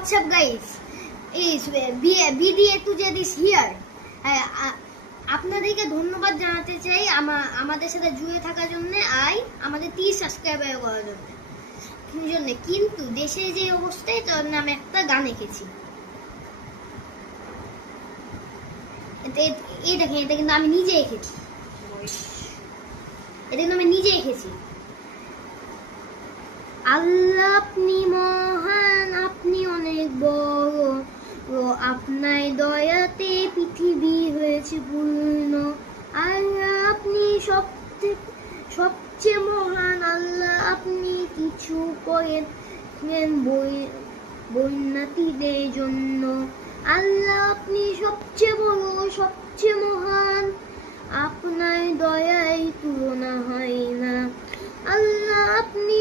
What's up guys? Is BDA to this here. আপনাদেরকে ধন্যবাদ জানাতে চাই আমাদের সাথে জুড়ে থাকার জন্য আমাদের 30 সাবস্ক্রাইবার করার জন্য। কিন্তু দেশে যে অবস্থায় তো আমি একটা গান লিখেছি। এই দেখেন, এটা কিন্তু আমি নিজে লিখেছি। আল্লাহ আপনি মহান, আপনি অনেক বড়, আপনার দয়াতে পৃথিবী হয়েছে পূর্ণ। আল্লাহ আপনি সবচেয়ে মহান, আল্লাহ আপনি কিছু করেন বন্যাতীদের জন্য। আল্লাহ আপনি সবচেয়ে বড়, সবচেয়ে মহান, আপনার দয়ায় তুলনা হয় না। আল্লাহ আপনি